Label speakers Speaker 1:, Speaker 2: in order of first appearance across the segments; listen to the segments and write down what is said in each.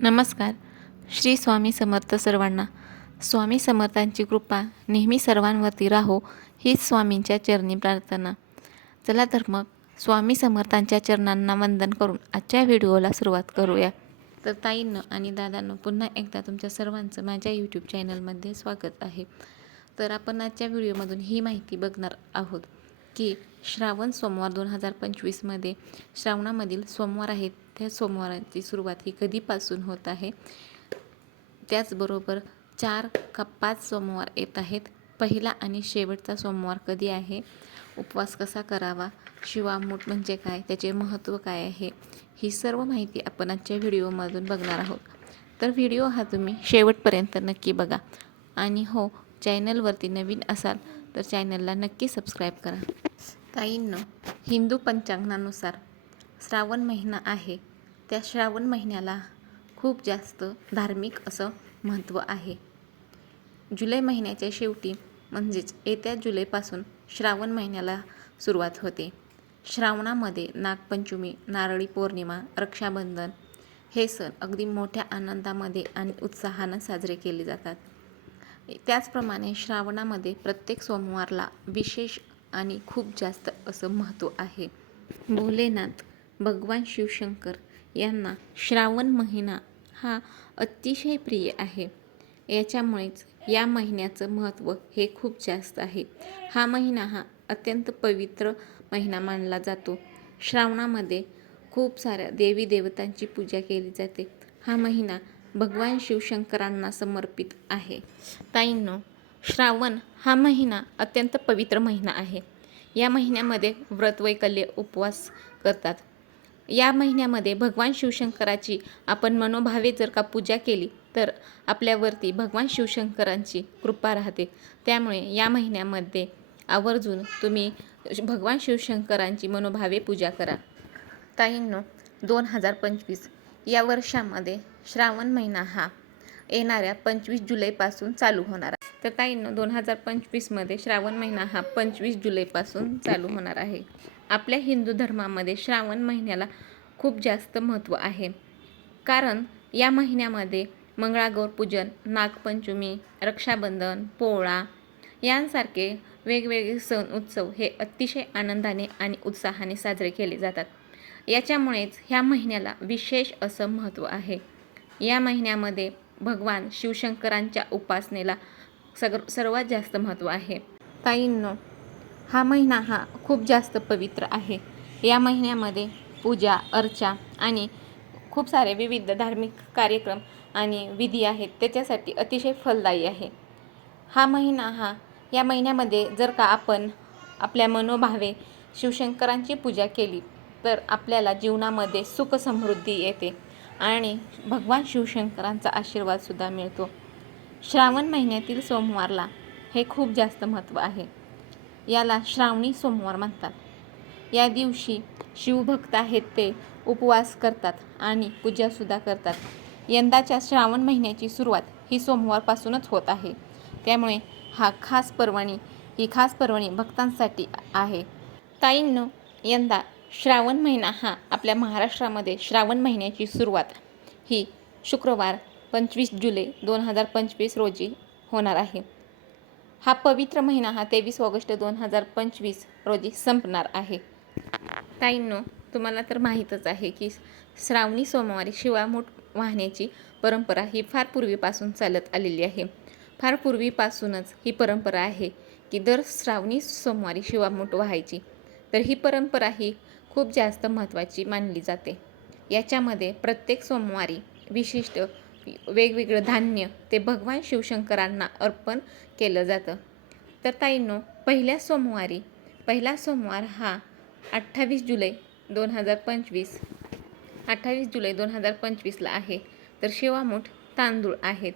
Speaker 1: नमस्कार. श्री स्वामी समर्थ सर्वांना. स्वामी समर्थांची कृपा नेहमी सर्वांवरती राहो हीच स्वामींच्या चरणी प्रार्थना. चला तर मग स्वामी समर्थांच्या चरणांना वंदन करून आजच्या व्हिडिओला सुरुवात करूया. तर ताईंनं आणि दादानं पुन्हा एकदा तुमच्या सर्वांचं माझ्या यूट्यूब चॅनलमध्ये स्वागत आहे. तर आपण आजच्या व्हिडिओमधून ही माहिती बघणार आहोत. की श्रावण सोमवार दोन हजार पंचवीसमध्ये श्रावणामधील सोमवार आहेत त्या सोमवाराची सुरुवात ही कधीपासून होत आहे? त्याचबरोबर चार का पाच सोमवार येत आहेत पहिला आणि शेवटचा सोमवार कधी आहे? उपवास कसा करावा? शिवामूठ म्हणजे काय? त्याचे महत्त्व काय आहे? ही सर्व माहिती आपण आजच्या व्हिडिओमधून बघणार आहोत. तर व्हिडिओ हा तुम्ही शेवटपर्यंत नक्की बघा. आणि हो चॅनलवरती नवीन असाल तर चॅनलला नक्की सबस्क्राईब करा. ताईंनो हिंदू पंचांगानुसार श्रावण महिना आहे. त्या श्रावण महिन्याला खूप जास्त धार्मिक असं महत्त्व आहे. जुलै महिन्याच्या शेवटी म्हणजेच येत्या जुलैपासून श्रावण महिन्याला सुरुवात होते. श्रावणामध्ये नागपंचमी नारळी पौर्णिमा रक्षाबंधन हे सण अगदी मोठ्या आनंदामध्ये आणि उत्साहानं साजरे केले जातात. त्याचप्रमाणे श्रावणामध्ये प्रत्येक सोमवारला विशेष आणि खूप जास्त असं महत्त्व आहे. भोलेनाथ भगवान शिवशंकर यांना श्रावण महिना हा अतिशय प्रिय आहे. याच्यामुळेच या महिन्याचं महत्त्व हे खूप जास्त आहे. हा महिना हा अत्यंत पवित्र महिना मानला जातो. श्रावणामध्ये खूप साऱ्या देवी देवतांची पूजा केली जाते. हा महिना भगवान शिवशंकरांना समर्पित आहे. ताईंनो श्रावण हा महिना अत्यंत पवित्र महिना आहे. या महिन्यामध्ये व्रत वैकल्य उपवास करतात. या महिन्यामध्ये भगवान शिवशंकराची आपण मनोभावे जर का पूजा केली तर आपल्यावरती भगवान शिवशंकरांची कृपा राहते. त्यामुळे या महिन्यामध्ये आवर्जून तुम्ही भगवान शिवशंकरांची मनोभावे पूजा करा. ताईंनो दोन हजार पंचवीस या वर्षामध्ये श्रावण महिना हा येणाऱ्या पंचवीस जुलैपासून चालू होणार आहे. तर ताईंनो दोन हजार पंचवीसमध्ये श्रावण महिना हा पंचवीस जुलैपासून चालू होणार आहे. आपल्या हिंदू धर्मामध्ये श्रावण महिन्याला खूप जास्त महत्त्व आहे. कारण या महिन्यामध्ये मंगळागौर पूजन नागपंचमी रक्षाबंधन पोळा यांसारखे वेगवेगळे सण उत्सव हे अतिशय आनंदाने आणि उत्साहाने साजरे केले जातात. याच्यामुळेच ह्या महिन्याला विशेष असं महत्त्व आहे. या महिन्यामध्ये भगवान शिवशंकरांच्या उपासनेला सग सर्वात जास्त महत्त्व आहे. ताईंनो हा महिना हा खूप जास्त पवित्र आहे. या महिन्यामध्ये पूजा अर्चा आणि खूप सारे विविध धार्मिक कार्यक्रम आणि विधी आहेत त्याच्यासाठी अतिशय फलदायी आहे. हा महिना हा या महिन्यामध्ये जर का आपण आपल्या मनोभावे शिवशंकरांची पूजा केली तर आपल्याला जीवनामध्ये सुख समृद्धी येते. आणि भगवान शिवशंकरांचा आशीर्वादसुद्धा मिळतो. श्रावण महिन्यातील सोमवारला हे खूप जास्त महत्त्व आहे. याला श्रावणी सोमवार म्हणतात. या दिवशी शिवभक्त आहेत ते उपवास करतात आणि पूजासुद्धा करतात. यंदाच्या श्रावण महिन्याची सुरुवात ही सोमवारपासूनच होत आहे. त्यामुळे हा खास पर्वणी ही खास पर्वणी भक्तांसाठी आहे. ताईंनो यंदा श्रावण महिना हा आपल्या महाराष्ट्रामध्ये श्रावण महिन्याची सुरुवात. ही शुक्रवार पंचवीस जुलै दोन हजार पंचवीस रोजी होणार आहे. हा पवित्र महिना हा तेवीस ऑगस्ट दोन हजार पंचवीस रोजी संपणार आहे. ताईंनो तुम्हाला तर माहीतच आहे की श्रावणी सोमवारी शिवामूठ वाहण्याची परंपरा ही फार पूर्वीपासून चालत आलेली आहे. फार पूर्वीपासूनच ही परंपरा आहे की दर श्रावणी सोमवारी शिवामूठ व्हायची. तर ही परंपरा ही खूप जास्त महत्त्वाची मानली जाते. याच्यामध्ये प्रत्येक सोमवारी विशिष्ट वेगवेगळं धान्य ते भगवान शिवशंकरांना अर्पण केलं जातं. तर ताईंनो पहिल्या सोमवारी पहिला सोमवार हा अठ्ठावीस जुलै दोन हजार पंचवीस अठ्ठावीस जुलै दोन हजार पंचवीसला आहे. तर शिवामूठ तांदूळ आहेत.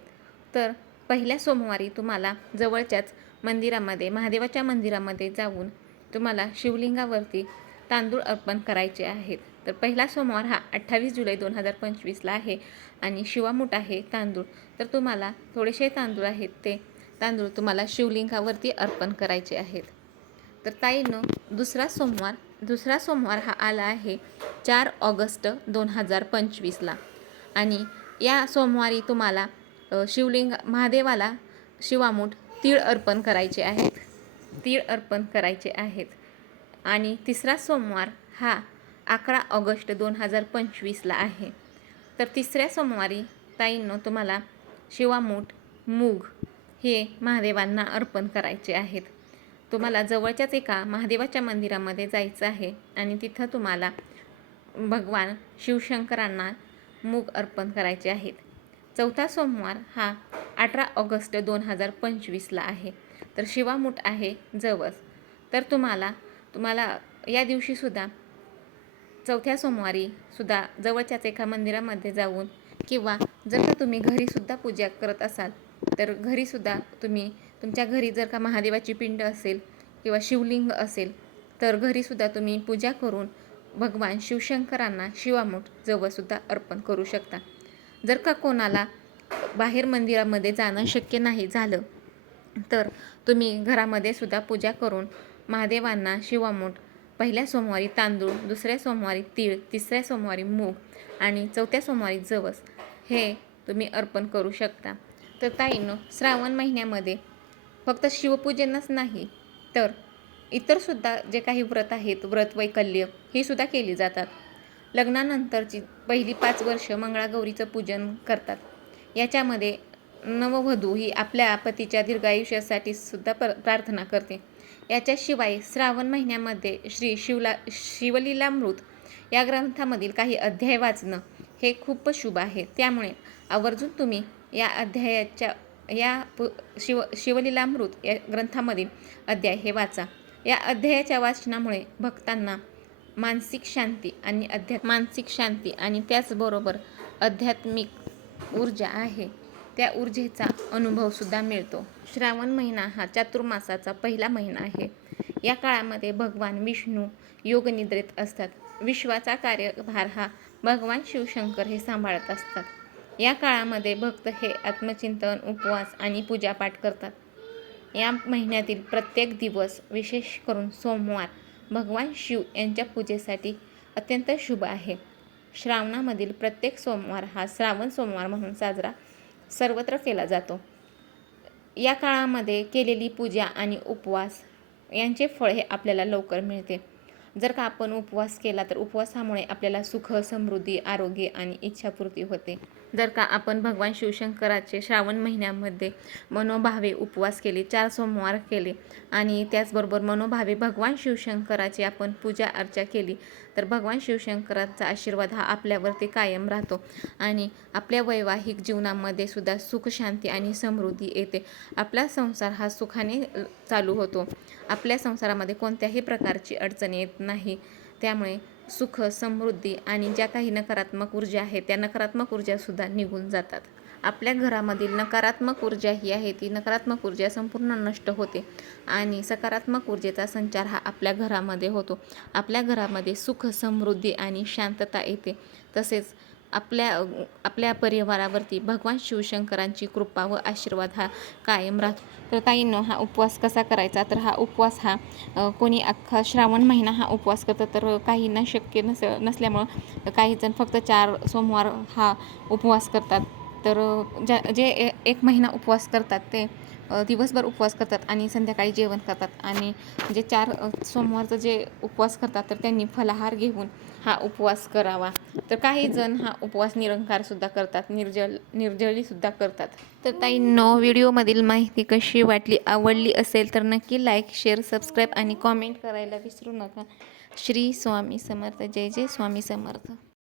Speaker 1: तर पहिल्या सोमवारी तुम्हाला जवळच्याच मंदिरामध्ये महादेवाच्या मंदिरामध्ये जाऊन तुम्हाला शिवलिंगावरती तांदूळ अर्पण करायचे आहेत. तर पहिला सोमवार हा अठ्ठावीस जुलै दोन हजार पंचवीसला आहे आणि शिवामूठ आहे तांदूळ. तर तुम्हाला थोडेसे तांदूळ आहेत ते तांदूळ तुम्हाला शिवलिंगावरती अर्पण करायचे आहेत. तर ताईनं दुसरा सोमवार दुसरा सोमवार हा आला आहे चार ऑगस्ट दोन हजार पंचवीसला. आणि या सोमवारी तुम्हाला शिवलिंग महादेवाला शिवामूठ तीळ अर्पण करायचे आहेत. तीळ अर्पण करायचे आहेत. आणि तिसरा सोमवार हा अकरा ऑगस्ट दोन हजार पंचवीसला आहे. तर तिसऱ्या सोमवारी ताईंनो तुम्हाला शिवामूठ मूग हे महादेवांना अर्पण करायचे आहेत. तुम्हाला जवळच्याच एका महादेवाच्या मंदिरामध्ये जायचं आहे आणि तिथं तुम्हाला भगवान शिवशंकरांना मूग अर्पण करायचे आहेत. चौथा सोमवार हा अठरा ऑगस्ट दोन हजार पंचवीसला आहे. तर शिवामूठ आहे जवस तर तुम्हाला तुम्हाला या दिवशीसुद्धा चौथ्या सोमवारी सुद्धा जवळच्याच एका मंदिरामध्ये जाऊन किंवा जर का तुम्ही घरीसुद्धा पूजा करत असाल तर घरीसुद्धा तुम्ही तुमच्या घरी जर का महादेवाची पिंड असेल किंवा शिवलिंग असेल तर घरीसुद्धा तुम्ही पूजा करून भगवान शिवशंकरांना शिवामूठ जवळसुद्धा अर्पण करू शकता. जर का कोणाला बाहेर मंदिरामध्ये जाणं शक्य नाही झालं तर तुम्ही घरामध्ये सुद्धा पूजा करून महादेवांना शिवामूठ पहिल्या सोमवारी तांदूळ दुसऱ्या सोमवारी तीळ तिसऱ्या सोमवारी मूग आणि चौथ्या सोमवारी जवस हे तुम्ही अर्पण करू शकता. तर ताईनं श्रावण महिन्यामध्ये फक्त शिवपूजनच नाही तर इतरसुद्धा जे काही व्रत आहेत व्रत वैकल्य ही सुद्धा केली जातात. लग्नानंतरची पहिली पाच वर्ष मंगळागौरीचं पूजन करतात. याच्यामध्ये नववधू ही आपल्या पतीच्या दीर्घायुष्यासाठी सुद्धा प्र प्रार्थना करते. याच्याशिवाय श्रावण महिन्यामध्ये श्री शिवला शिवलीलामृत या ग्रंथामधील काही अध्याय वाचणं हे खूप शुभ आहे. त्यामुळे आवर्जून तुम्ही या अध्यायाच्या या पु शिव शिवलीलामृत या ग्रंथामधील अध्याय हे वाचा. या अध्यायाच्या वाचनामुळे भक्तांना मानसिक शांती आणि अध्या मानसिक शांती आणि त्याचबरोबर आध्यात्मिक ऊर्जा आहे. त्या ऊर्जेचा अनुभवसुद्धा मिळतो. श्रावण महिना हा चातुर्मासाचा पहिला महिना आहे. या काळामध्ये भगवान विष्णू योगनिद्रेत असतात. विश्वाचा कार्यभार हा भगवान शिवशंकर हे सांभाळत असतात. या काळामध्ये भक्त हे आत्मचिंतन उपवास आणि पूजापाठ करतात. या महिन्यातील प्रत्येक दिवस विशेष करून सोमवार भगवान शिव यांच्या पूजेसाठी अत्यंत शुभ आहे. श्रावणामधील प्रत्येक सोमवार हा श्रावण सोमवार म्हणून साजरा सर्वत्र केला जातो. या काळामध्ये केलेली पूजा आणि उपवास यांचे फळ हे आपल्याला लवकर मिळते. जर का आपण उपवास केला तर उपवासामुळे आपल्याला सुख समृद्धी आरोग्य आणि इच्छापूर्ती होते. जर का आपण भगवान शिवशंकराचे श्रावण महिन्यामध्ये मनोभावे उपवास केले चार सोमवार केले आणि त्याचबरोबर मनोभावे भगवान शिवशंकराची आपण पूजा अर्चा केली तर भगवान शिवशंकराचा आशीर्वाद हा आपल्यावरती कायम राहतो आणि आपल्या वैवाहिक जीवनामध्ये सुद्धा सुख शांती आणि समृद्धी येते. आपला संसार हा सुखाने चालू होतो. आपल्या संसारामध्ये कोणत्याही प्रकारची अडचण येत नाही. त्यामुळे सुख समृद्धी आणि ज्या काही नकारात्मक ऊर्जा आहेत त्या नकारात्मक ऊर्जासुद्धा निघून जातात. आपल्या घरामधील नकारात्मक ऊर्जा ही आहे. ती नकारात्मक ऊर्जा संपूर्ण नष्ट होते आणि सकारात्मक ऊर्जेचा संचार हा आपल्या घरामध्ये होतो. आपल्या घरामध्ये सुख समृद्धी आणि शांतता येते. तसेच आपल्या आपल्या परिवारावरती भगवान शिवशंकरांची कृपा व आशीर्वाद हा कायम राहतो. तर ताईंनो हा उपवास कसा करायचा? तर हा उपवास हा कोणी अख्खा श्रावण महिना हा उपवास करतं तर काहींना शक्य नस नसल्यामुळं काहीजण फक्त चार सोमवार हा उपवास करतात. तर ज्या जे ए- एक महिना उपवास करतात ते दिवसभर उपवास करतात आणि संध्याकाळी जेवण करतात. आणि जे चार सोमवारचं जे उपवास करतात तर त्यांनी फलाहार घेऊन हा उपवास करावा. तर काही जण हा उपवास निरंकारसुद्धा करतात निर्जल निर्जलीसुद्धा करतात. तर ताईंनो व्हिडिओमधील माहिती कशी वाटली आवडली असेल तर नक्की लाईक शेअर सबस्क्राईब आणि कॉमेंट करायला विसरू नका. श्री स्वामी समर्थ. जय जय स्वामी समर्थ.